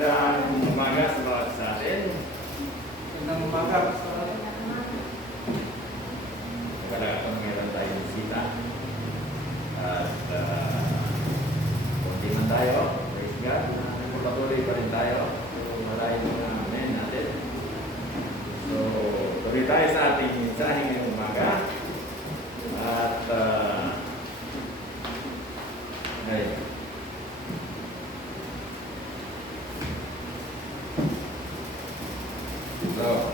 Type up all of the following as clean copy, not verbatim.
Magandang umaga sa bawat sa atin. Magandang umaga. Wala kang meron tayong bisita. At kunti man tayo, praise God, patuloy pa rin tayo. So, maraming mga amen natin. So, tuloy tayo sa ating mensahe ngayong umaga. At, ayun. So,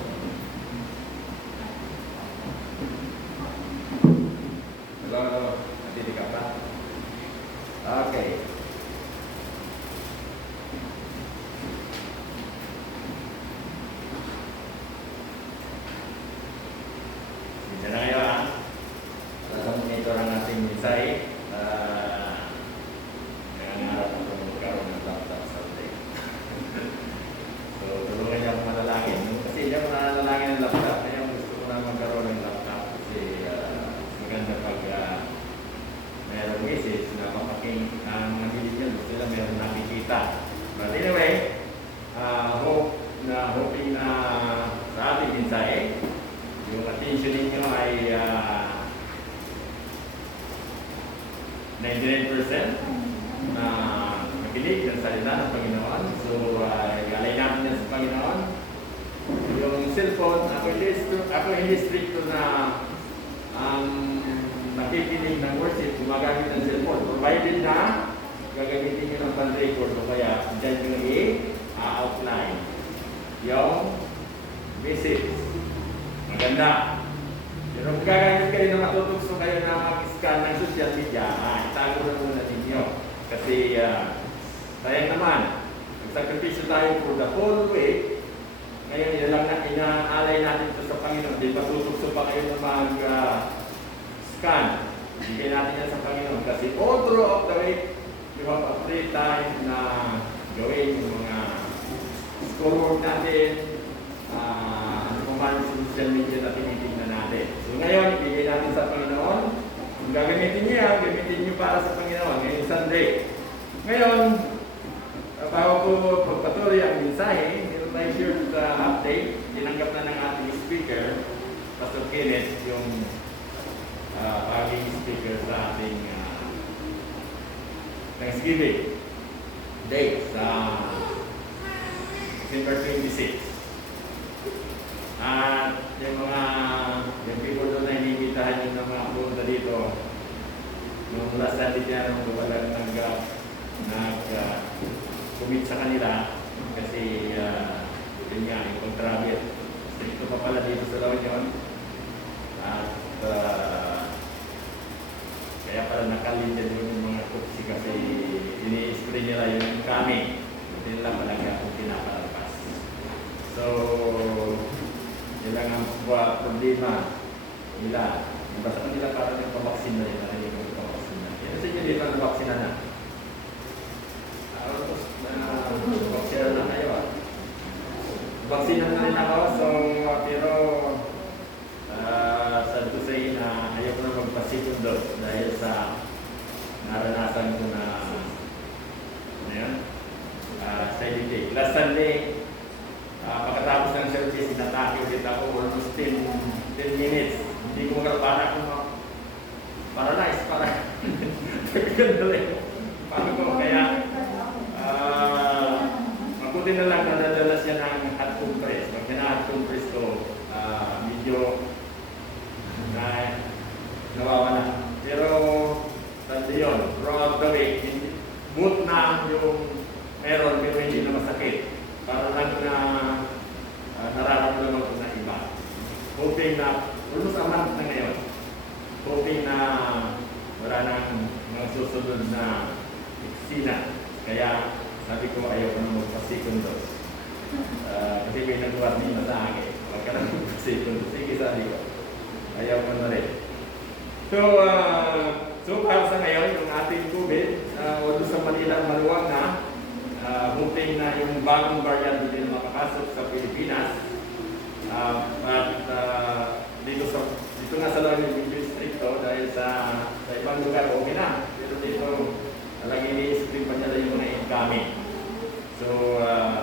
hello, nandito ka pa? Okay. Bisa na kayo ha? Alam mo ito ang ating mensahe. Nangangarap ako magkaroon ng laptop someday. So, tulungan niya akong manalangin. Kasi hindi ako nanalangin ng laptop. Kaya gusto ko na magkaroon ng laptop. Kasi maganda pag mayroong message na papaking ang nabilig yun. Gusto nila mayroong nakikita. But anyway, hoping na sa ating mensahe, yung attention ninyo ay 99% na makinig ng salita ng Panginoon. So, galay natin yan sa Panginoon. Yung cellphone, ako hindi stricto na nakikinig ng worship, gumagamit ng cellphone. Provided na gagamitin nyo ng pan-record o kaya dyan nyo i-outline yung message. Maganda. Pero kung gagamit kayo na matutugso kayo na mag-scan ng social media, itago na muna ninyo. Kasi sayang naman, nagsakripisyo tayo for the whole week. Ngayon, yun lang na inaalay natin ito sa Panginoon. Di matutugso pa kayo na mag-scan. Bigyan natin yan sa Panginoon. Kasi all throughout the week, you have a free time na gawin yung mga schoolwork natin, sa social media na tinitingnan natin. So ngayon, ibigay natin sa Panginoon. Kung gagamitin niyo yan, gamitin niyo para sa Panginoon. Ngayong Sunday. Ngayon, bago ko pagpatuloy ang mensahe, meron tayo short update. Tinanggap na ng ating speaker, Pastor Kenneth, yung paging speaker sa ating Thanksgiving Day sa December 26. At yung people doon na inimitahan yung mga punta dito, yung last Sunday niya nung walang nag-commit sa kanila kasi yun nga, yung contrabit. Ito pa pala dito sa lawan yun. At kaya pala nakalitin yung mga kupsi kasi ini-spray nila yung kami. Hindi nila malaga kung pinapalampas. So, yun lang ang problema nila. Basta nila parang yung pabaksin na yun. Parang yung pabaksin na. Yan sa inyo dito ang baksin na. Baksin na kayo Baksin na rin ako. So, pero sad to say na ayaw ko na magpasikundo dahil sa naranasan ko na side effect. Last Sunday, pagkatapos ng service, inatake ulit ako almost 10 minutes. Hindi ko magkapana kung paralyzed, paano ko, kaya mabuti na lang nadadala siya ng hot compress. Pag hot compress ko, medyo nawawala. Pero, tanda yun, throughout the week, boot na yung meron, pero hindi na masakit. Para lang na nararamdaman ko na iba. Hoping na, almost a month na ngayon, hoping na wala nang mga susunod na eksena. Kaya sabi ko ayaw ko na magpa-second dose. Kasi may nag-warning na sa akin. Huwag ka na magpa-second dose. Sige, sabi ko. Ayaw ko na rin. So para sa ngayon, yung ating COVID, although sa Manila maluwag na, hoping na yung bagong variant din makapasok sa Pilipinas. At dito nga sa lagi medyo stricto dahil sa ibang lugar okay na. Pero dito talagang ini-stricto pa nila yung mga incoming. So,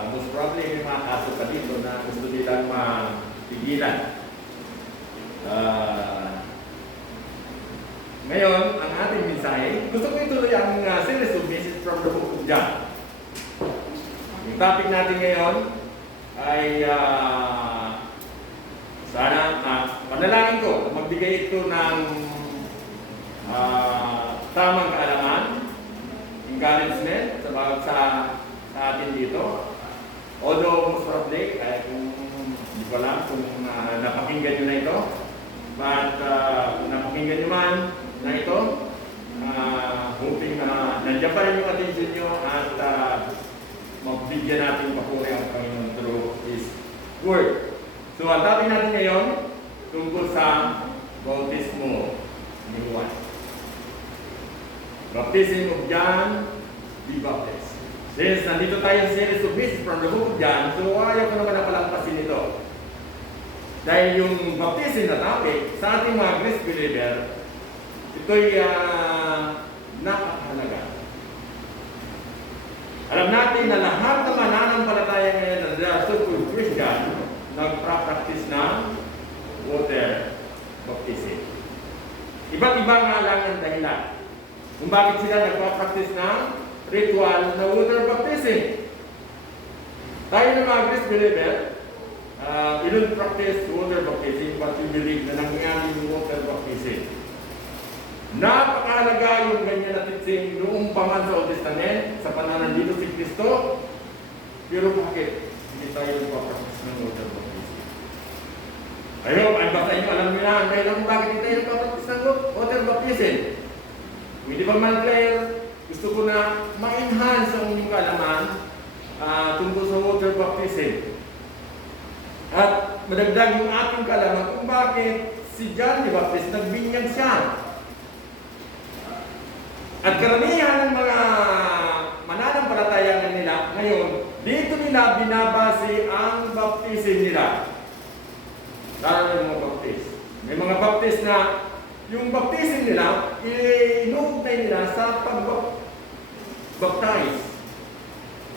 most probably may mga kaso pa dito na gusto nilang mapigilan. Ngayon, ang ating mensahe, gusto ko ituloy ang series of message from the book of John. Yung topic natin ngayon ay sana panalangin ko na magbigay ito ng tamang kaalaman, encouragement sa atin dito. Although most probably, kaya kung hindi ko alam kung napakinggan nyo na ito, but kung napakinggan nyo man na ito, hoping na nandiyan pa rin yung attention nyo at magbigyan natin papuri ang Panginoon through His Word. So, ang topic natin ngayon tungkol sa bautismo ni Juan. Baptism of John the Baptist. Since nandito tayo sa series of messages from the book of John, so ayaw ko naman na palampasin ito. Dahil yung baptism na topic sa ating mga Greek believer, ito'y napakahalaga. Alam natin na lahat ng mananampalataya ngayon na they are so-called Christian, nagpa-practice ng water baptism. Iba't iba nga lang ang dahilan kung bakit sila nagpa-practice ng ritual na water baptism. Tayo ng mga Greek believer, we don't practice water baptism, but we believe na nangyari yung water baptism. Napakahalaga yung ganyan na teaching noong paman sa Old Testament, sa panahon dito si Kristo. Pero bakit hindi tayo nagpa-practice ng water baptism? Ayun, ay basta inyo, alam nyo na, ang dahilan kung bakit hindi tayo nagpa-practice ng water baptism. Hindi ba man clear, gusto ko na ma-enhance ang inyong kaalaman tungkol sa water baptism. At madagdag yung ating kaalaman kung bakit si John the Baptist nagbinyag siya. At karamihan ng mga mananampalataya nila ngayon, dito nila binabase ang baptism nila. Lalo ng mga baptist. May mga baptist na yung baptism nila, inuugnay nila sa pag-baptize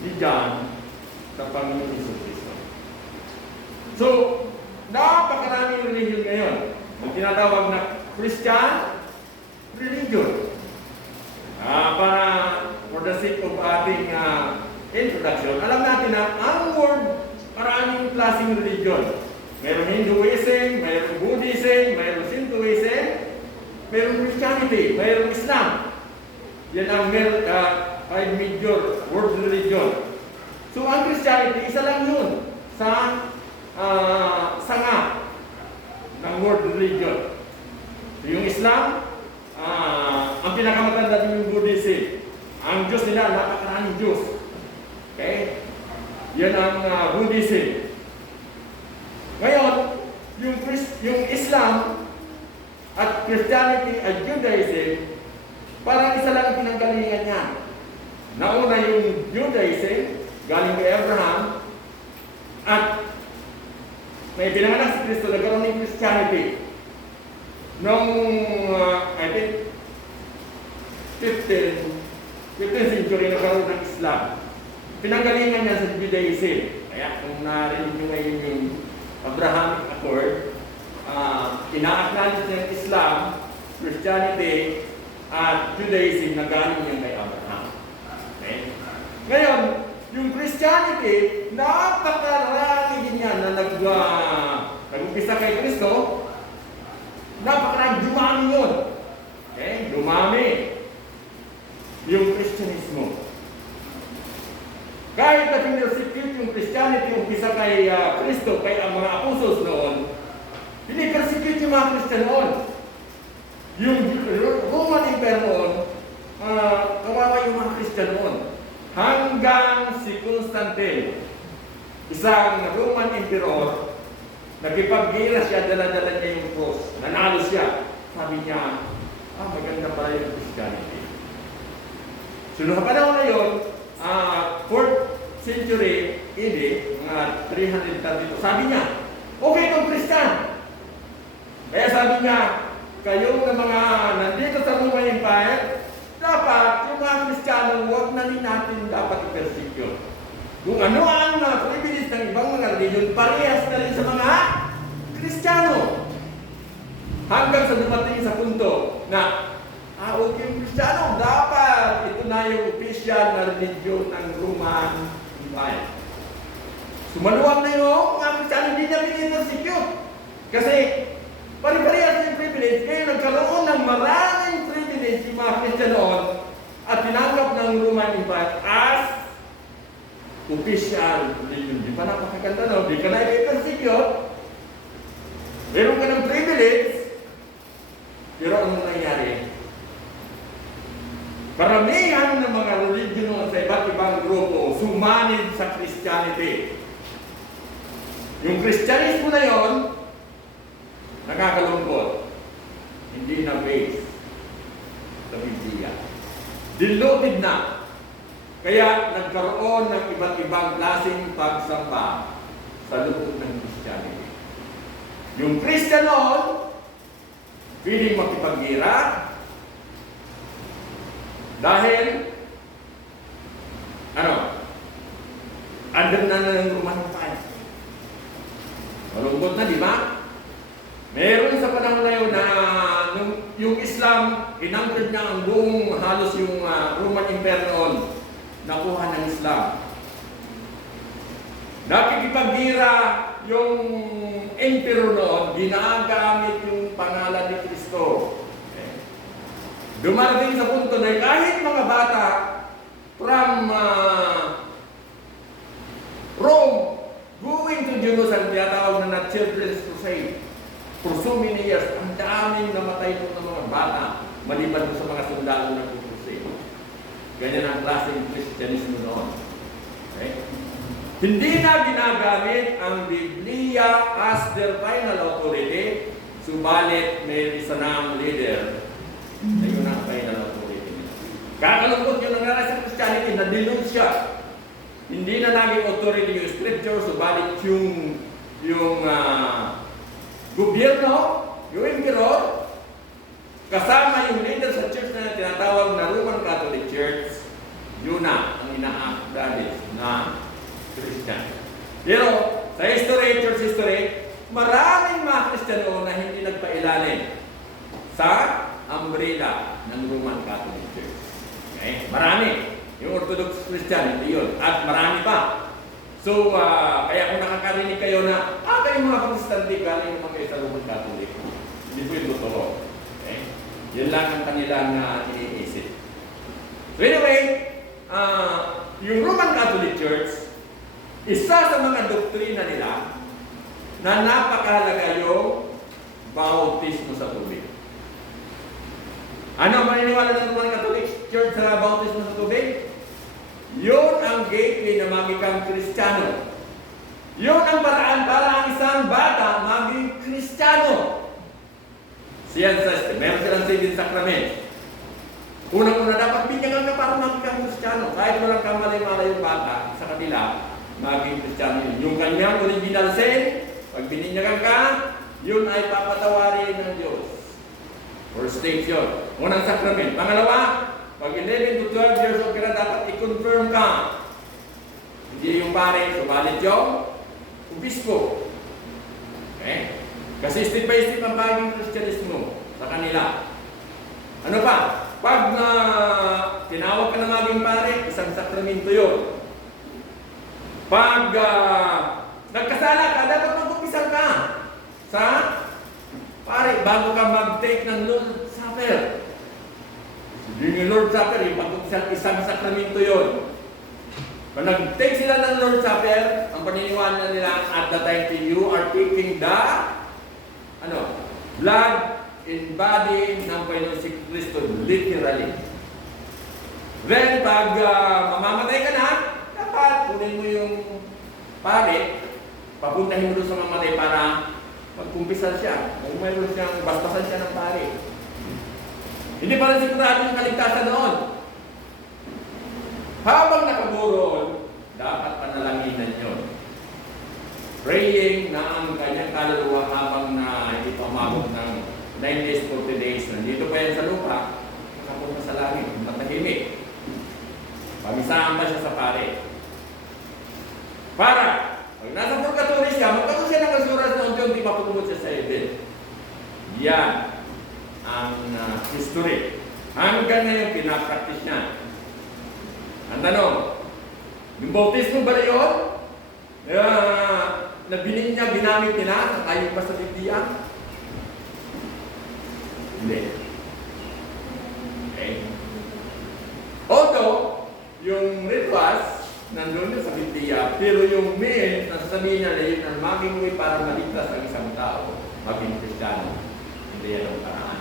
ni John sa Panginoon Hesus Kristo. So, napakaraming religion ngayon. Ang tinatawag na Christian religion. Para for the sake of ating introduction, alam natin na ang word, maraming klaseng religion. Mayroong Hinduism, mayroong Buddhism, mayroong Shintoism, mayroong Christianity, mayroong Islam. Yan ang five major world religion. So ang Christianity, isa lang yun sa sanga ng world religion. So, yung Islam, ang pinakamatanda din yung Buddhism. Ang Diyos nila, napakaraming Diyos. Okay? Yan ang Buddhism. Ngayon, yung Islam at Christianity at Judaism, parang isa lang ang pinanggalingan niya. Nauna yung Judaism, galing kay Abraham, at may pinanganak si Kristo, nagkaroon ng Christianity. Noong, I think, 15th century nagkaroon ng Islam. Pinanggalingan niya sa Judaism. Kaya kung narinig nyo ngayon yung Abrahamic Accord, ina-acknowledge niya Islam, Christianity, at Judaism na galing niya kay Abraham. Okay? Ngayon, yung Christianity, napakarami din yan na nag-umpisa kay Kristo, napakarami, dumami yun. Okay? Dumami yung Christianismo. Kahit na pinipersecute yung Christianity, umpisa kay Kristo, kay ang mga apostles noon, pinipersecute yung mga Christian noon. Yung Roman Empire noon, kawawa yung mga Christian noon. Hanggang si Constantine, isang Roman Emperor, nakipag-gira siya, dala-dala niya yung cross. Nanalo siya. Sabi niya, maganda pala yung Christianity. So, noong panahon na yun, 4th century AD, mga 332, sabi niya, okay itong Christian. Kaya sabi niya, kayo na mga nandito sa Roman Empire, dapat yung mga Kristiyano, huwag na rin natin dapat i-persecute. Kung ano ang privilege ng ibang mga religion, parehas na rin sa mga Kristiyano. Hanggang sa dumating sa punto na, okay, yung Kristiyano, dapat ito na yung official na religion ng Roman Empire. Sumaluwag na yung mga Kristiyano, hindi niya pinipersecute. Kasi, pare-parehas yung privilege, kaya nagkaroon ng maraming privilege yung mga Kristiyano at tinanggap ng Roman Empire as official religion. Di ba napakaganda, no? Di ka na i-persecute. Meron ka ng privilege. Pero ano nangyari? Karamihan ng mga religion sa iba't ibang grupo sumanib sa Christianity. Yung Christianismo na yon, nakakalungkot. Hindi na based sa Biblia. Diluted na. Kaya nagkaroon ng iba't ibang klaseng pagsamba sa loob ng Christianity. Yung Christian noon, piling makipagira dahil under na ng Roman Empire. Malungkot na, di ba? Meron sa panahon na yun na yung Islam, inangkod niya ang buong halos yung Roman Empire noon, nakuha ng Islam. Nakikipagira yung emperor noon, ginagamit yung pangalan ni Kristo. Dumarating sa punto na kahit mga bata from Rome going to Jerusalem, tinatawag na Children's Crusade. For so many years, ang daming namatay po ng mga bata maliban sa mga sundalo ng crusade. Ganyan ang klaseng Christianismo noon. Okay? Hindi na ginagamit ang Biblia as their final authority, subalit may isanang leader na yun ang final authority. Kakalungkot yung nangyari sa Christianity, na-delude siya. Hindi na naging authority yung scripture, subalit yung gobyerno, yung emperor, kasama yung leader sa church na tinatawag na Roman Catholic Church, yun na ang ina-acknowledge na Christian. Pero sa history, church history, maraming mga Kristiyano na hindi nagpailalim sa umbrella ng Roman Catholic Church. Okay? Marami. Yung Orthodox Christian, hindi yun. At marami pa. So, kaya kung nakakarinig kayo na, kayong mga Protestante, galing naman kayo sa Roman Catholic. Hindi po yung totoo. Okay? Yan lang ang kanilang iniisip. So anyway, yung Roman Catholic Church, isa sa mga doktrina nila na napakahalaga yung bautismo sa tubig. Ano ang maniniwala ng Roman Catholic Church sa bautismo sa tubig? Yun ang gateway na maging kang Kristiyano. Yun ang paraan para ang isang bata maging Kristiyano. Meron silang saving sacrament. Unang-una, dapat binyagan ka para maging kang Kristiyano. Kahit walang kamali-mala yung bata sa kanila, maging Kristiyano yun. Yung kanyang original sin, pag bininyagan ka, yun ay papatawarin ng Diyos. First stage yun. Unang sacrament. Pangalawa, pag 11 to 12 years old ka na, dapat i-confirm ka. Hindi yung pare, subalit yung obispo. Okay? Kasi step by step ang baging Kristyanismo sa kanila. Ano pa? Pag tinawag ka na maging pare, isang sakramento yun. Pag nagkasala ka, dapat mag-umpisal ka sa pare bago ka mag-take ng Lord's Supper. Yung Lord's Supper, yung mag-umpisal, isang sakramento yun. Pag nag-take sila ng Lord's Supper, ang paniniwala nila at the time you are taking the blood and body ng Panginoon si Kristo, literally. Then, pag mamamatay ka na, dapat kunin mo yung pare, papuntahin mo doon sa mamatay para magkumpisal siya. Kung mayroon siyang basbasan siya ng pare. Hindi pa rin sigurado yung kaligtasan noon. Habang nakaburol, dapat panalaginan yun. Praying na ang kanyang kaluluwa habang na hindi pa umabot ng 9 days, 40 days. Nandito pa yan sa lupa, nakapunta sa langit, matahimik. Pag-isaan pa siya sa pare. Para, pag nasa purgatory siya, magkaroon siya ng assurance na unti-unti mapupunod siya sa Eden. Yan ang history. Hanggang ngayon, pinapraktis niya. Ang tanong, yung bautismo ba na yun? Na niya, ginamit nila, ayon pa sa Biblia? Hindi. Okay. Although, yung rituals, nandun yun sa Biblia, pero yung main, nasasabihin niya na yun ang maging way para maligtas ang isang tao, maging Kristiyano. Hindi yan ang paraan.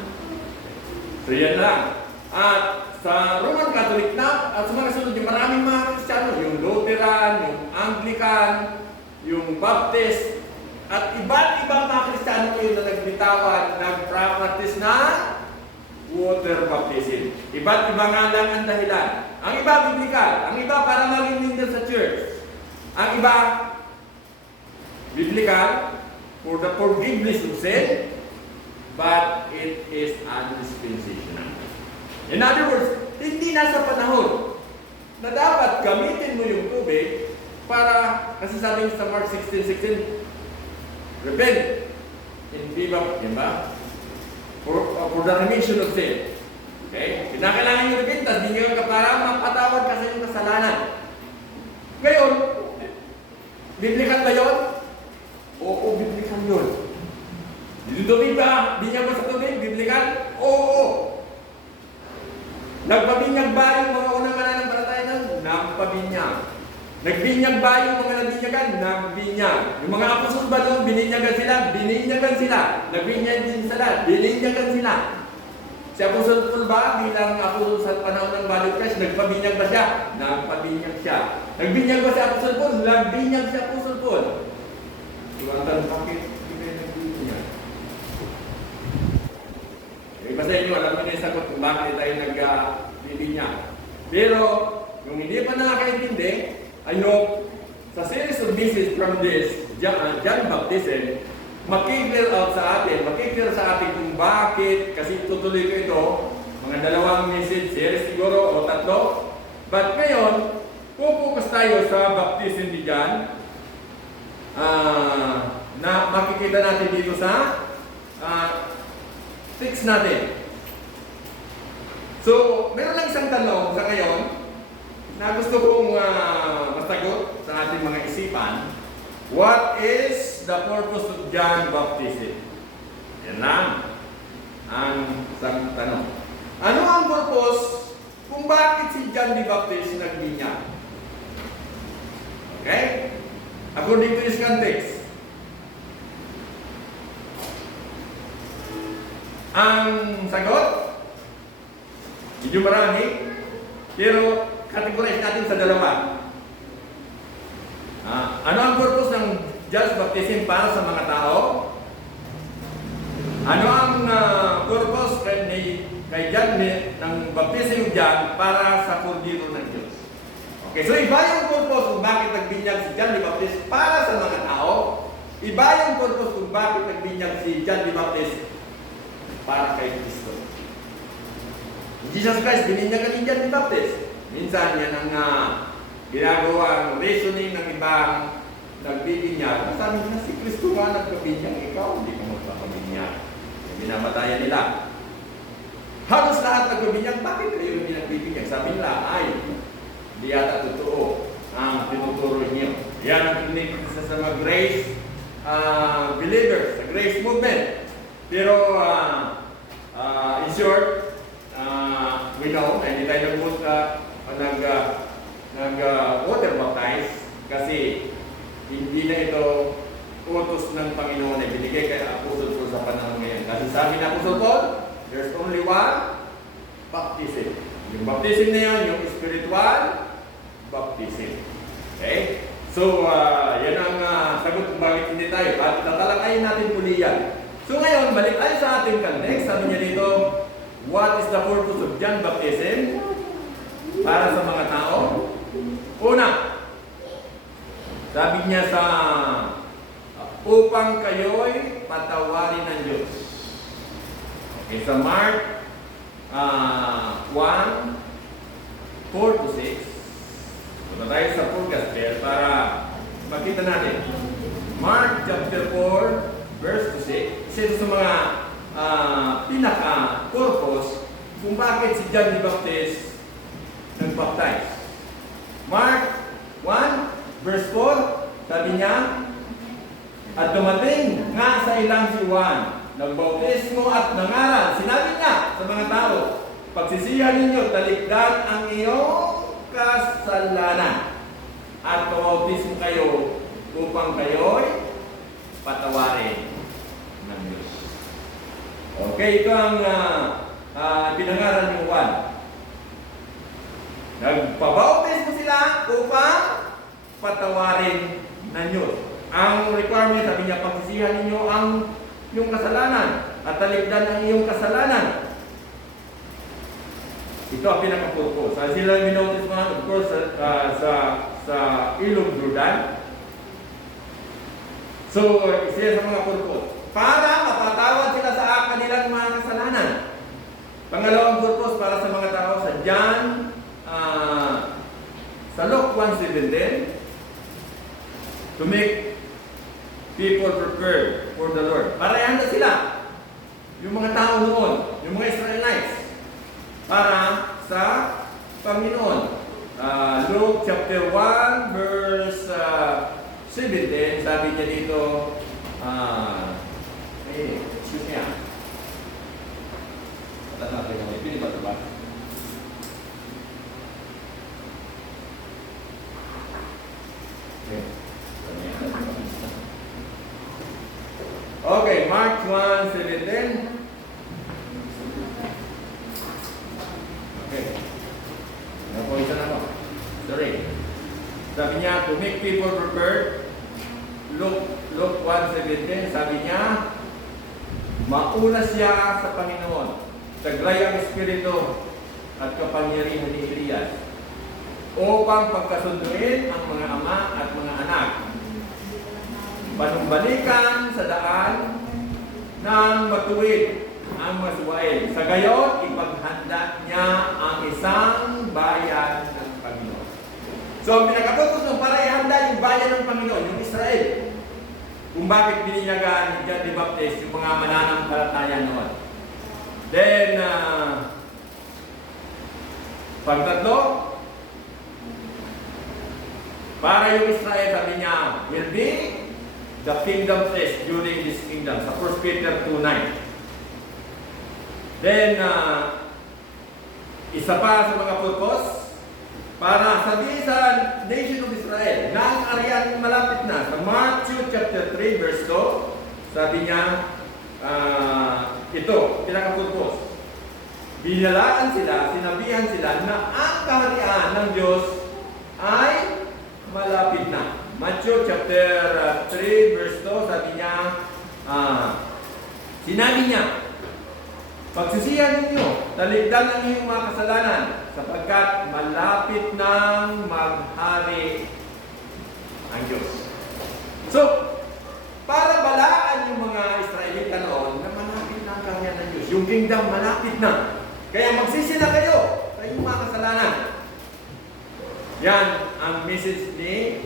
So yan lang. At sa Roman Catholic na, at sa mga sunod, yung maraming mga Kristiyano, yung Lutheran, yung Anglican, yung Baptist, at iba't ibang mga Kristiyano yun na nagbitawan, nag-practice na water baptism. Iba't iba nga lang ang dahilan. Ang iba biblical, ang iba para maging leader sa church. Ang iba biblical for the forgiveness of sin, but it is undispensational. In other words, hindi nasa panahon na dapat gamitin mo yung tubig para, kasi sabi sa Mark 16:16, repent in viva, diba? For the remission of sin. Okay? Kinakailangan yung repentance, hindi nyo para mapatawad ka sa iyong kasalanan. Ngayon, biblical ba yun? Oo, biblical yun. Tubig ba? Di niya ba sa tubig? Biblical? Oo. Nagpabinyag ba yung mga unang mananampalataya nun? Nagpabinyag. Nagbinyag ba yung mga nabinyagan? Nagbinyag. Yung mga apostol ba nun? Bininyagan sila? Bininyagan sila. Nagbinyag din sila? Bininyagan sila. Si Apostol Paul ba bilang apostol sa panahon ng Baptist Church, nagpabinyag ba siya? Nagpabinyag siya. Nagbinyag ba si Apostol Paul? Nagbinyag si Apostol Paul. Iwanan, bakit hindi nagbinyag? Iba sa inyo, alam niyo na yung sagot kung bakit tayo nagbinyag. Pero, kung hindi pa nakakaintindi, I hope sa series of messages from this John Baptism, makiklear out sa atin, makiklear sa atin kung bakit, kasi tutuloy ko ito, mga dalawang message series siguro o tatlo. But ngayon, pupukas tayo sa baptism ni John na makikita natin dito sa text natin. So, meron lang isang tanong sa ngayon na gusto kong masagot sa ating mga isipan. What is the purpose of John baptism? Yan lang ang isang tanong. Ano ang purpose kung bakit si John the Baptist nagbinyag? Okay? According to this context. Ang sagot, medyo marami, pero categorize natin sa dalawa. Ano ang purpose ng John's baptism para sa mga tao? Ano ang purpose kay John ng baptism John para sa kordero ng Diyos? Okay, so iba yung purpose kung bakit nagbinyag si John the Baptist para sa mga tao. Iba yung purpose kung bakit nagbinyag si John the Baptist para kay Kristo. Jesus Christ, bininyagan ni John the Baptist. Minsan yan ang ginagawang reasoning ng ibang nagbibinyag. Sabi niya, si Kristo nga nagpabinyag, ikaw hindi ka magpapabinyag. Binamatayan nila. Halos lahat nagpabinyag, bakit kayo hindi nagbibinyag? Sabi nila, ay, hindi yata totoo ang tinuturo niyo. Yan ang pinigil sa mga grace believers, sa grace movement. Pero, in short, we know, hindi tayo nag-water baptize kasi hindi na ito utos ng Panginoon na binigay kay Apostol Paul sa panahon ngayon. Kasi sabi ng Apostol Paul, there's only one baptism. Yung baptism na yun, yung spiritual baptism. Okay? So, yan ang sagot kung bakit hindi tayo. At tatalakayin natin muli yan. So ngayon, balik tayo sa ating context. Sabi niya dito, what is the purpose of John baptism para sa mga tao? Una, sabi niya sa upang kayo'y patawarin ng Diyos. Okay, sa Mark 1:4-6, punta tayo sa full gospel para makita natin. Mark chapter 4, verse 6. Isa ito sa mga pinaka-purpose kung bakit si John the Baptist nag-baptize. Mark 1, verse 4, sabi niya, at dumating nga sa ilang si Juan, nagbautismo at nangaral. Sinabi niya sa mga tao, pagsisihan ninyo, talikdan ang iyong kasalanan at pabautismo kayo upang kayo'y patawarin ng Diyos. Okay, ito ang pinangaral ni Juan. Nagpabautismo sila upang patawarin ng Diyos. Ang requirement, sabi niya, pagsisihan ninyo ang iyong kasalanan at talikdan ang iyong kasalanan. Ito ang pinaka-purpose. Sila minotis mga, of course, sa Ilog Jordan. So, isa sa mga purpose. Para mapatawad sila sa kanilang mga kasalanan. Pangalawang purpose para sa mga tao sa John, sa Luke 1:17, to make people prepared for the Lord. Para ihanda sila. Yung mga tao noon, yung mga Israelites, para sa Panginoon. Luke chapter 1 verse 17, sabi niya dito, excuse me natin kami, pili ba ito ba? Okay, Mark 1:17. Okay. Nakuha na ako. Sorry. Sabi niya, to make people prepared. Luke 1:17, sabi niya, mauna siya sa Panginoon. Taglay ang Espiritu at kapangyarihan ni Elias upang pagkasunduin ang mga ama at mga anak. Panumbalikan sa daan ng matuwid ang masuwain. Sa gayon, ipaghanda niya ang isang bayan ng Panginoon. So, ang pinakaputos ng para ihanda yung bayan ng Panginoon, yung Israel. Kung bakit bininyagan ni John the Baptist yung mga mananampalataya noon. Then, pagtatlo, para yung Israel, sabi niya, will be the kingdom place during this kingdom. Sa 1 Peter 2:9. Then, isa pa sa mga purpose, para sabihin sa nation of Israel, na ang arian malapit na. Sa Matthew chapter 3 verse 2, sabi niya, ito, pinaka-purpose. Binalaan sila, sinabihan sila na ang kaharian ng Diyos ay malapit na. Matthew chapter 3 verse 2, sabi niya, sinabi niya, pagsisihan ninyo, talikdan ang iyong mga kasalanan, sapagkat malapit nang maghari ang Diyos. So, para balaan yung mga Israelita noon na malapit na ang kaharian ng Diyos. Yung kingdom malapit na. Kaya magsisi na kayo sa iyong mga kasalanan. Yan ang message ni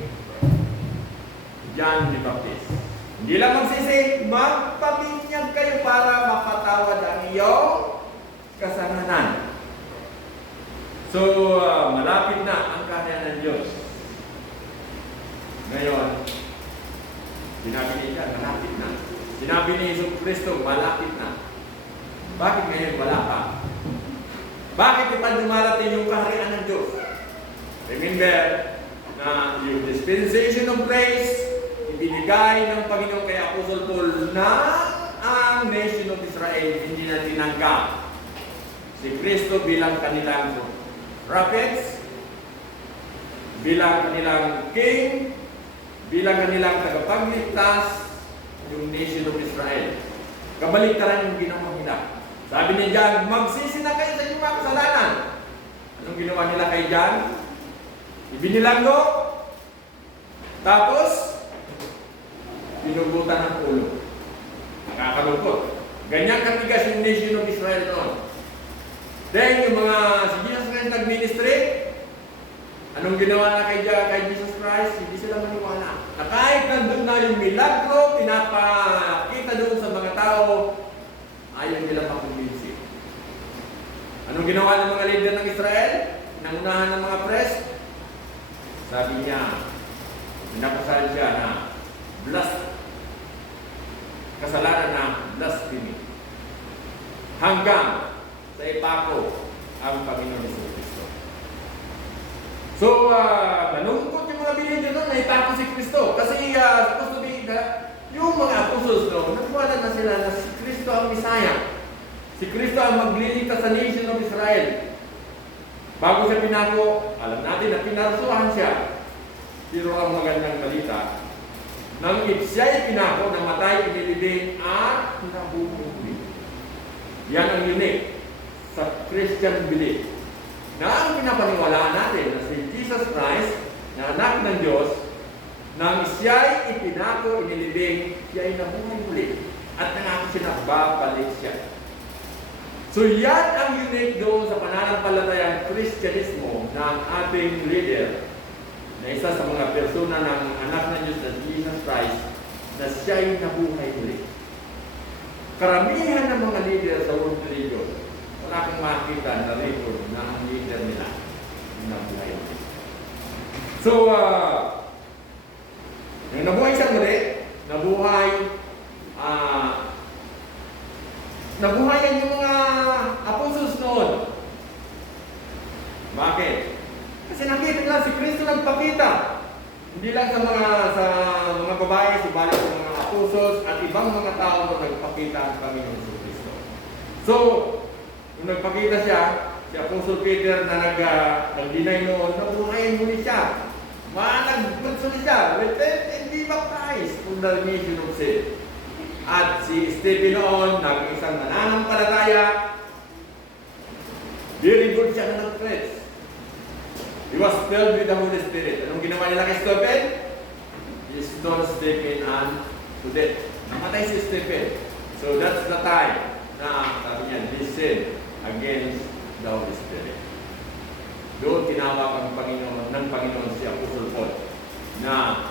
John the Baptist. Hindi lang magsisi, magpabinyag kayo para mapatawad ang iyong kasalanan. So, malapit na ang kaharian ng Diyos. Ngayon, sinabi ni John, malapit na. Sinabi ni Jesus Cristo, malapit na. Bakit ngayon wala pa? Bakit di pa dumarating yung kaharian ng Diyos? Remember na yung dispensation of grace, ibinigay ng Panginoon kay Apostle Paul na ang nation of Israel hindi na tinanggap si Kristo bilang kanilang prophets, bilang kanilang king, bilang kanilang tagapagligtas, yung nation of Israel. Kabaliktaran yung ginawa nila. Sabi ni John, magsisi na kayo sa inyong mga kasalanan. Anong ginawa nila kay John? Ibinilanggo, tapos pinugutan ng ulo. Nakakalungkot. Ganyan katigas yung nation of Israel noon. Then, yung mga si Jesus Christ nag-ministry, anong ginawa na kay Jesus Christ? Hindi sila maniwala. na kahit nandun na yung milagro, pinapakita doon sa mga tao, ayaw nila makumbinsi. Anong ginawa ng mga leader ng Israel? Nangunahan ng mga press? Sabi niya, pinapasal siya na kasalanan na blasphemy. Hanggang sa ipako ang Panginoon Jesucristo. So, nalungkot yung mga believer doon na ipako si Kristo. Kasi supposed to be yung mga apostles doon, nagwala na sila na si Kristo ang Messiah. Si Kristo ang magliligtas sa nation of Israel. Bago siya pinako, alam natin na pinarsuhan siya. Pero ang magandang balita, nang siya'y pinako, namatay, inilibing, at nabubuhay. Yan ang unique sa Christian belief. Na ang pinapaniwalaan natin na si Jesus Christ, na anak ng Diyos, nang siya'y ipinako, inilibing, siya'y nabuhay muli. At nangako siya na babalik siya. So yan ang unique doon sa pananampalatayang Kristyanismo ng ating leader na isa sa mga persona ng anak ng Diyos na Jesus Christ na siya'y nabuhay muli. Karamihan ng mga leader sa world religion, wala kang makita na record na ang leader nila nabuhay muli. So, nung nabuhay siya muli, nabuhayan yung mga apostles noon. Bakit? Kasi nakita nila si Kristo nagpakita. Hindi lang sa mga babae, subalit sa mga apostles at ibang mga tao na nagpakita ang Panginoon sa Kristo. So, nung nagpakita siya, si Apostle Peter na nag-deny noon, nabuhayan muli siya. Nagpagsulit siya, repent and be baptized for the remission of sin. At si Stephen noon, nag-isang nananampalataya, very good siya na nag-preach. He was filled with the Holy Spirit. Anong ginawa nila kay Stephen? He stoned Stephen and to death. Namatay si Stephen. So that's the time na sabi niya, they sin against the Holy Spirit. Doon tinawag ng Panginoon si Apostle Paul na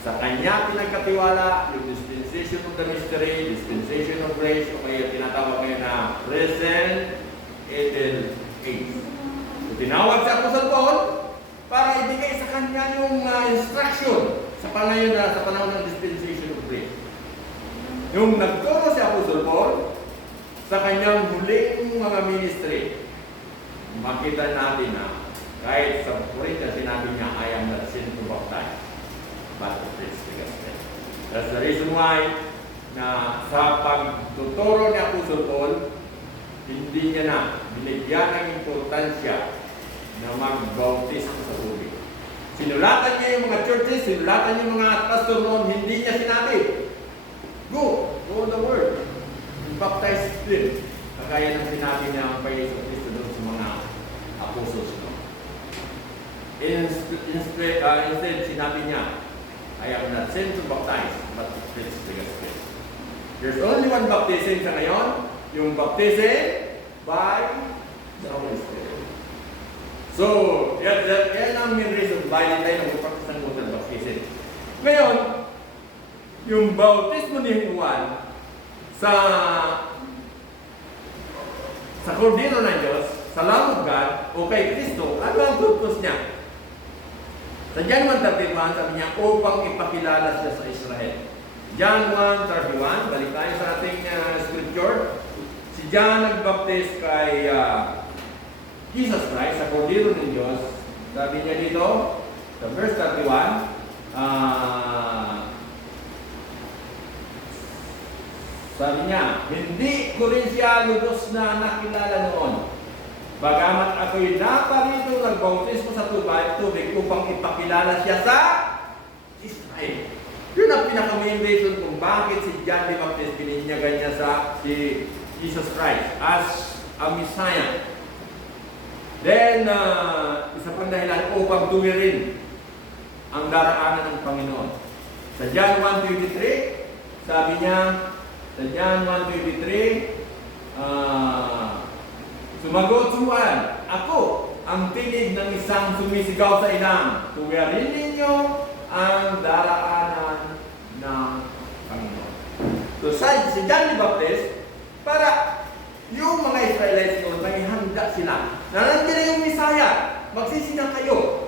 sa kanya pinagkatiwala yung dispensation of the mystery, dispensation of grace, o kaya tinatawag ngayon na present eternal age. So, tinawag si Apostle Paul para ibigay sa kanya yung instruction sa panahon ng dispensation of grace. Yung nagturo si Apostle Paul sa kanyang huling mga ministry, makita natin na kahit sa Corinthia sinabi niya, I am not sent to baptize, but to preach the gospel. That's the reason why na sa pagtuturo ni Apostle Paul, hindi niya na binigyan ng importansya na magbautismo sa tubig. Sinulatan niya yung mga churches, sinulatan niya yung mga pastor noon, hindi niya sinabi, go the word, and baptize them. Kagaya ng sinabi niya ang Panginoon Kristo doon sa mga apostles noon. Instead, sinabi niya, I am not sent to baptize, but to preach the gospel. There's only one baptism sa ngayon, yung baptism by the Holy Spirit. So, yan ang main reason why tayo nag-practice ng water baptism. Ngayon, yung bautismo ni Juan sa Kordero ng Diyos, sa Lamb of God, o kay Kristo, ano ang purpose niya? Sa John 1:31, sabi niya, upang ipakilala siya sa Israel. John 1:31, balik tayo sa ating scripture. Si John nagbaptize kay Jesus Christ, sa Kordero ng Diyos. Sabi niya dito, sa verse 31, sabi niya, hindi ko rin siya lubos na nakilala noon. Bagamat ako'y naparito nagbautismo sa tubig upang ipakilala siya sa Israel. Yun ang pinaka-main reason kung bakit si John the Baptist bininyagan niya sa si Jesus Christ as a Messiah. Then, isa pang dahilan upang tuwirin ang daraanan ng Panginoon. Sa John 1:23, sabi niya, sa John 1:23, sumagot Juan, ako ang tinig ng isang sumisigaw sa ilang, tuwirin ninyo ang daraanan ng Panginoon. So si John the Baptist, para yung mga Israelites noon, may handa sila. Na nandiyan na yung Misaya, magsisinyang kayo.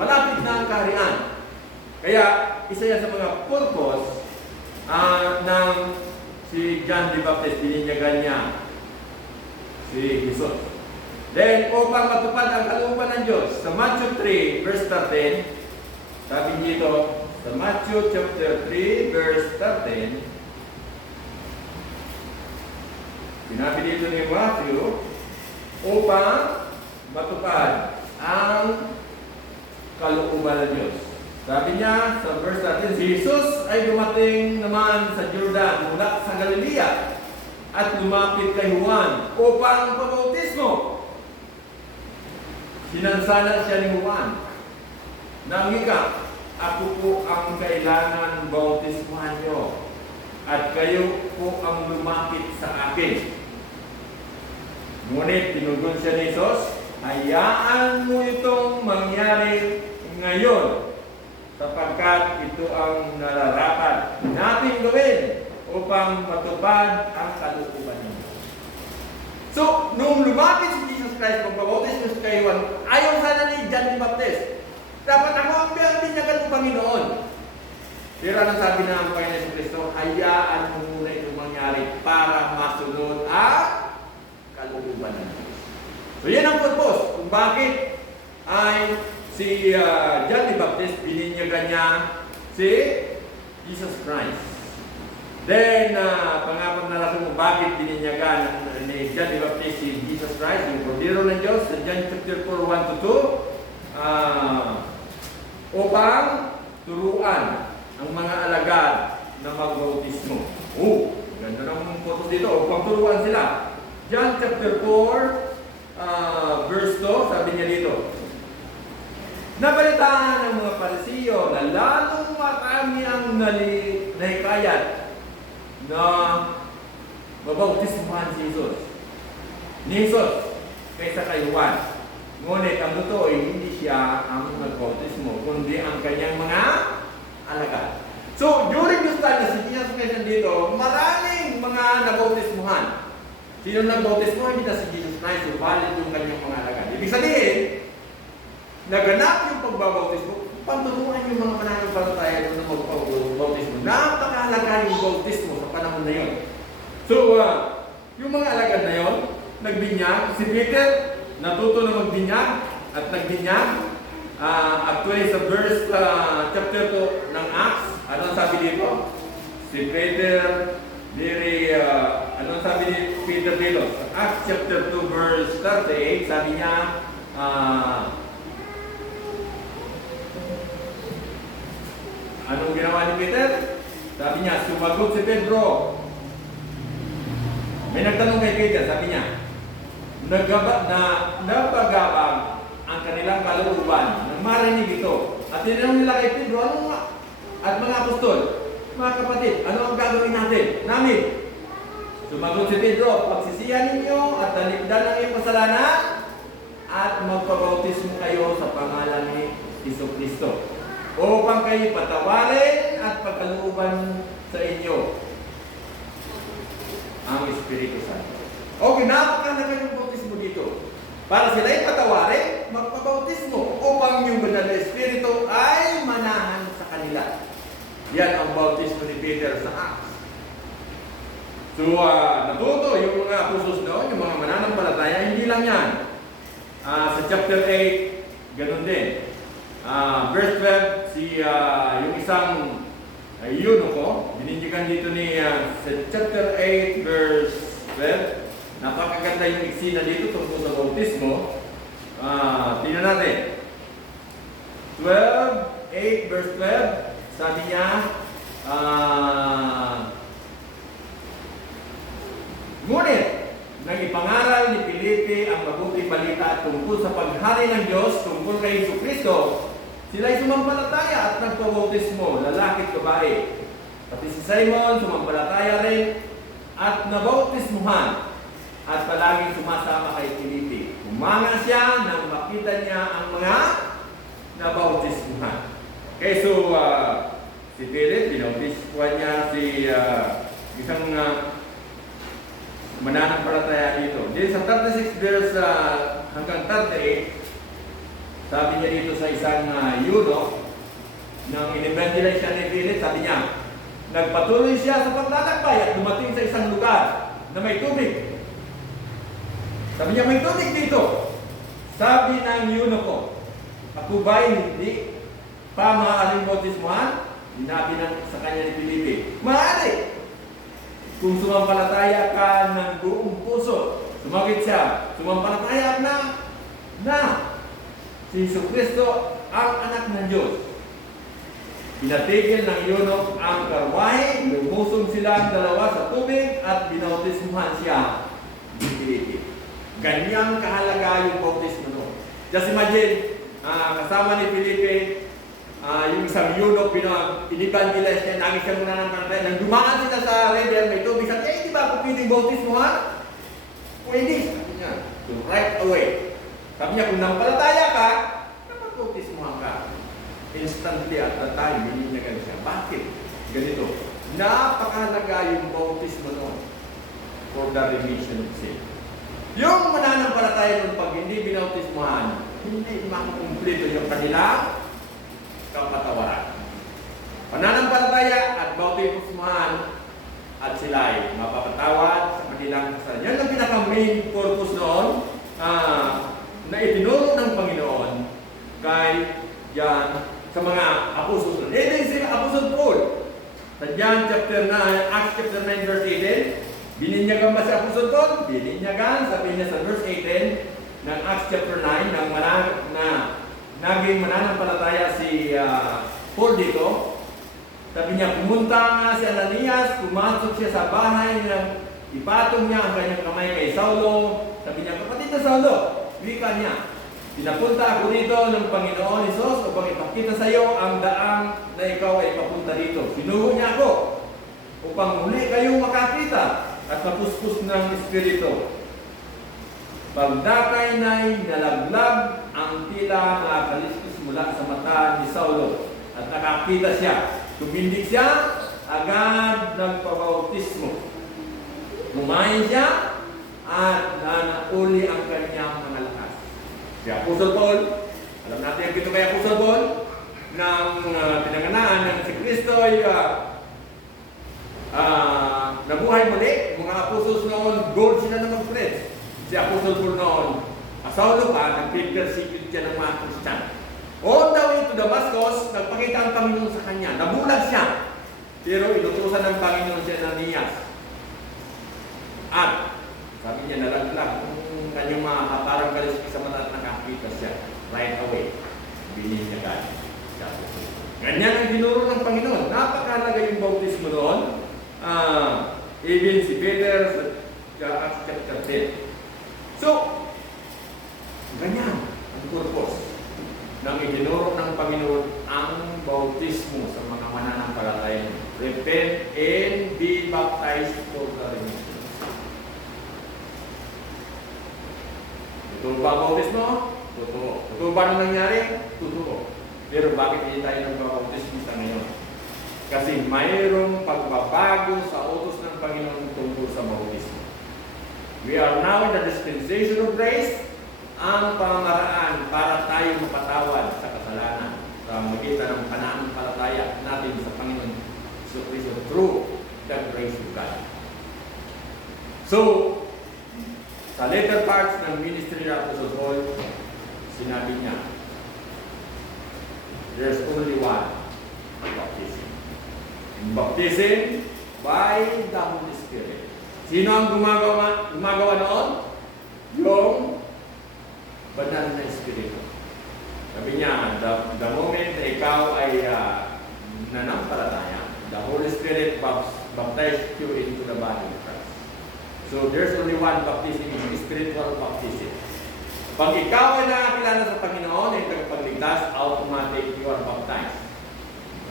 Malapit na ang kaharian. Kaya, isa yan sa mga purpose ng si John the Baptist, bininyagan niya si Jesus. Then, upang matupad ang kalooban ng Diyos, sa Matthew 3, verse 13, sabi dito, sa Matthew chapter 3, verse 13, sinabi dito ni Matthew, upang matupad ang kalooban ng Diyos. Sabi niya sa verse 13, si Jesus ay dumating naman sa Jordan mula sa Galilea at lumapit kay Juan upang pabautismo. Sinansala siya ni Juan. Nangika, ako po ang kailangan bautismuhan niyo at kayo po ang lumapit sa akin. Ngunit tinugon siya ni Jesus, hayaan mo itong mangyari ngayon sapagkat ito ang nararapat nating gawin upang matupad ang kalooban niyo. So, nung lumapit si Jesus Christ, magpabautismo si kay Juan, ayaw sana ni John the Baptist. Dapat ako ang binyagan ng Panginoon. Pero anong sabi ng Panginoon si Kristo? Hayaan mo muna itong mangyari para masunod ang kalooban ng Diyos. So, yan ang purpose kung bakit ay si John the Baptist, bininyagan niya si Jesus Christ. Then, pangapang na rason kung bakit bininyagan ni John the Baptist si Jesus Christ, yung Kordero ng Diyos, sa John chapter 4, 1-2, upang turuan ang mga alagad na magbautismo. Ganda ng photos dito, upang turuan sila. John chapter 4, verse 2, sabi niya dito, nabalitaan ng mga Parisiyo na lalong marami ang nahikayat na mabautismuhan si Jesus. Ni Jesus kaysa kay Juan. Ngunit ang totoo ay hindi siya ang nagbautismo, kundi ang kanyang mga alagad. So, during this time na si Jesus Christ dito, maraming mga nabautismuhan. Sino nagbautismo? Hindi na si Jesus Christ, subalit yung kanyang mga alagad. Ibig sabihin, naganap yung pagbabautismo, panturuan yung mga mananampalataya na magbautismo. Napakahalaga yung bautismo sa panahon na yun. So, yung mga alagad na yun, nagbinyag. Si Peter, natuto na magbinyag at nagbinyag. Actually, sa verse chapter 2 ng Acts, anong sabi dito? Si Peter, anong sabi ni Peter dito? Sa Acts chapter 2 verse 38, sabi niya, anong ginawa ni Peter? Sabi niya, sumagot si Pedro. May nagtanong kay Peter, sabi niya, napagabang ang kanilang kalooban nang marinig ito. At tinanong nila kay Pedro, ano nga? At mga apostol, mga kapatid, ano ang gagawin namin? Sumagot si Pedro, pagsisiyan ninyo at talikdan ang iyong kasalanan at magpabautismo kayo sa pangalan ni Jesucristo upang kayo patawarin at pagkalooban sa inyo ang Espiritu Santo. Okay, napakalaga yung bautismo dito. Para sila'y patawarin, magpabautismo upang yung banal na Espiritu ay manahan sa kanila. Yan ang bautismo ni Peter sa Acts. So, natuto yung mga apostles noon, yung mga mananampalataya, hindi lang yan. Sa chapter 8, ganun din. Verse 12, yung isang eunuko, binindigan dito ni sa chapter 8, verse 12, napakaganda yung eksena dito tungkol sa bautismo. Tingnan natin. 8 verse 12, sabi niya, ngunit, nang ipangaral ni Felipe ang mabuting balita tungkol sa paghari ng Diyos, tungkol kay Jesucristo, sila'y sumampalataya at nagpabautismo, lalaki at babae. Pati si Simon, sumampalataya rin at nabautismuhan at palaging sumasama kay Felipe. Umanga siya nang makita niya ang mga nabautismuhan. Okay, so si Philip, binautis po niya si isang mananampalataya dito. Then sa 36 verse hanggang 38, sabi niya dito sa isang eunuch, nang in-evangelize siya ni Philip, sabi niya, nagpatuloy siya sa paglalakbay at dumating sa isang lugar na may tubig. Sabi niya, may tubig dito. Sabi ng eunuch ko, ako ba'y hindi pa maaaring bautismuhan? Sinabi sa kanya ni Felipe, maaari. Kung sumampalataya ka ng buong puso, sumagot siya, sumampalataya na si Jesucristo ang anak ng Diyos. Pinatigil ng eunuch ang karwahe, lumusong silang dalawa sa tubig at binautismuhan siya ni Felipe. Ganyang kahalaga yung bautismo noon. Just imagine, kasama ni Felipe, yung isang eunuch, in-evangelize niya, nangis siya muna ng panatay. Nang dumaan sila sa river, may tubig, sabi, di ba ako pwedeng bautismuhan? Pwede, sabi niya. So right away. Sabi niya, kung nampalataya ka, dapat bautismuhan ka. Instantly at the time, bininyagan siya. Bakit? Ganito. Napakahalaga yung bautismo noon for the remission of sin. Yung mananampalataya nun, pag hindi binautismuhan, hindi makukumplito yung kanilang kapatawaran. Pananampalataya at bautismuhan at sila ay mapapatawad sa kanilang kasalanan. Yan ang pinaka-main purpose noon na itinuro ng Panginoon kay John sa mga apostol. Ito yung si Apostol Paul. Sa John chapter 9, Acts chapter 9 verse 18, bininyagan ba si Apostol Paul? Bininyagan, sabi niya sa verse 18 ng Acts chapter 9, naging mananampalataya si Paul dito. Sabi niya, pumunta nga si Ananias, pumasok siya sa bahay ng ipatong niya ang kanyang kamay kay Saulo. Sabi niya, kapatid na Saulo, wika niya, pinapunta ako dito ng Panginoon Hesus upang ipakita sa iyo ang daang na ikaw ay papunta dito. Sinugo niya ako upang muli kayong makakita at mapuspos ng Espiritu. Pagdakay na'y nalaglag ang tila na kaliskis mula sa mata ni Saulo at nakakita siya. Tumindig siya, agad nagpabautismo. Kumain siya at nauli ang kanyang mga lakas. Si Apostol Paul, alam natin ang gito kay Apostol Paul, nang pinanganan ng si Kristo ay nabuhay muli. Mga apostles noon, gold sila na mag-preach. Si Apostol Paul noon, Saulo pa, nag-persecute siya ng mga Christian. On the way to Damascus, nagpakita ang Panginoon sa kanya. Nabulag siya. Pero inutusan ng Panginoon si Ananias. At sabi niya, nalaglag kung kanyang mga kaparang kaliskis sa mata at nakakita siya. Right away, bininyagan siya. Ganyan ang dinuro ng Panginoon. Napakahalaga yung bautismo noon. Even si Peter sa Acts chapter 10. So, ganyan ang purpose nang itinuro ng Panginoon ang bautismo sa mga mananampalataya. Repent and be baptized for the remission. Totoo ba ang bautismo? Totoo. Totoo ba ang nangyari? Totoo. Pero bakit hindi tayo nagbabautismo sa ngayon? Kasi mayroong pagbabago sa utos ng Panginoon tungkol sa bautismo. We are now in the dispensation of grace. Ang pamamaraan para tayo mapatawad sa kasalanan sa magitan ng pananampalataya natin sa Panginoon Jesucristo through the grace of God. So, sa later parts ng ministry ng Apostle Paul, sinabi niya, there's only one baptism. Baptism by the Holy Spirit. Sino ang gumagawa noon? Yung banal na Espiritu. Sabi niya, the moment na ikaw ay nanampalataya, the Holy Spirit baptized you into the body of Christ. So there's only one baptism, spiritual baptism. Pag ikaw ay nakakilala sa Panginoon, ay tagapagligtas, automatic you are baptized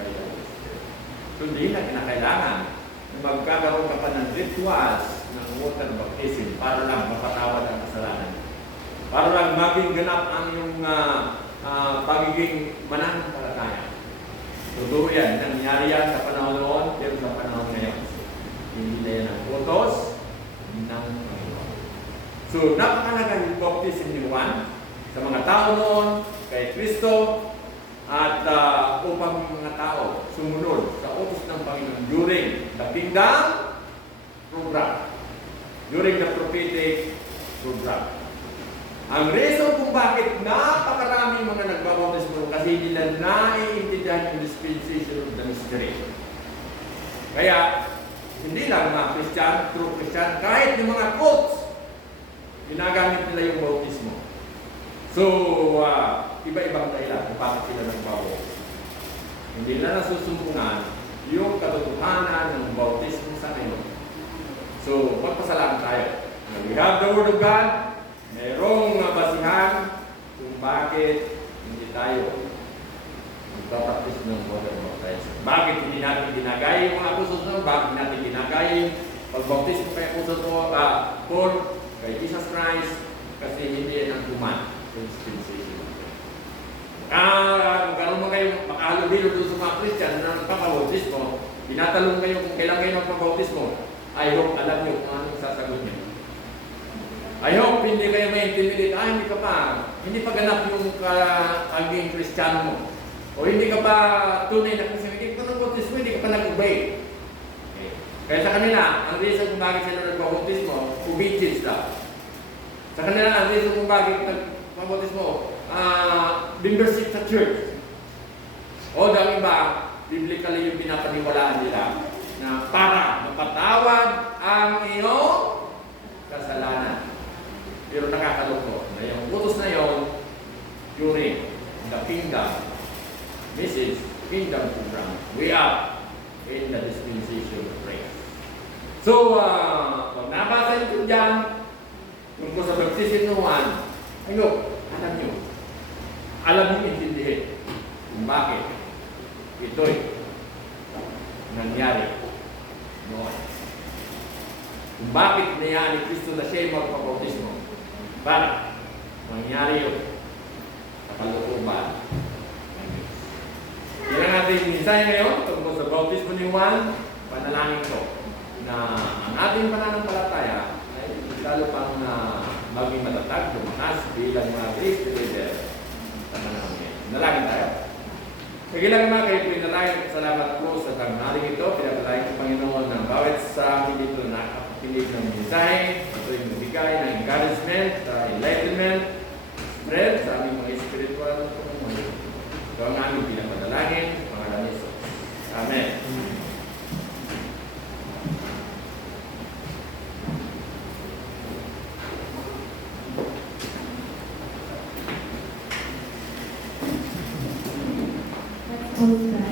by the Holy Spirit. So hindi na kinakailangan na magkakaroon ka pa ng rituals ng water baptism para lang mapatawad ang kasalanan. Para lang maging ganap ang iyong pagiging mananampalataya. Totoo yan. Nangyari yan sa panahon noon, pero sa panahon ngayon. Hindi na yan ang utos ng Panginoon. So, napakalaga yung baptism ni Juan sa mga tao noon, kay Kristo, at upang mga tao sumunod sa utos ng Panginoon during the kingdom program, during the prophetic program. Ang reason kung bakit napakarami mga nagbabautismo kasi hindi nila naiintindihan yung dispensation of the mystery. Kaya, hindi lang mga Christian, true Christian, kahit yung mga cults, ginagamit nila yung bautismo. So, iba-ibang dahilan kung bakit sila nagbabautismo. Hindi na nasusumbungan yung katotohanan ng bautismo sa ngayon. So, magpasalamat tayo. We have the Word of God. Merong basihan kung bakit hindi tayo magpapraktis ng water baptism. Bakit hindi natin ginagaya yung mga kusos nun? Bakit natin ginagaya yung pagbautismo kay kusos mo? Paul, kay Jesus Christ, kasi hindi yan ang tuman sa dispensation. Magkaroon mo kayo, makahalubilo doon sa mga Christian na nagpapabautismo, tinatalong kayo kung kailan kayo magpabautismo. I hope alam nyo kung anong sasagot nyo. I hope hindi kayo ma-intimidate. Hindi pa ganap yung pagiging Kristiyano mo. O hindi ka pa tunay na Kristiyano. Hindi ka pa nag-bautismo, hindi ka pa nag-obey. Okay. Kaya sa kanila, ang reason kung bakit sila nag-bautismo, obedience lang. Sa kanila, ang reason kung bakit nag-bautismo, membership sa church. O dahil iba, biblically yung pinapaniwalaan nila na para mapatawad ang iyong kasalanan. Pero nakakaloko na yung utos na yon during the kingdom message, kingdom program. We are in the dispensation of grace. So, pag nabasa ito dyan, tungkol sa baptism ng Juan, alam nyo intindihin kung bakit ito'y nangyari noon. Kung bakit niya ni Kristo na siya yung magpapautismo. Para mangyari yun sa kalooban ng Diyos. Yan ang ating mensahe ngayon tungkol sa bautismo ni Juan. Panalangin ko na ang ating pananampalataya ay lalo pang maging matatag, lumakas bilang mga Christ leader sa panahon ngayon. Nalangin tayo. Sige lang mga kayo, pinalangin. Salamat po sa tanghaling ito. Pinapalangin ng Panginoon ng bawat sa amin dito na kinig ng mensahe, ito yung magbigay ng encouragement, enlightenment, spread sa aming mga spiritual na pumuli. Ito ang aming pinapadalangin, pangalan ni Jesus. Amen. Let's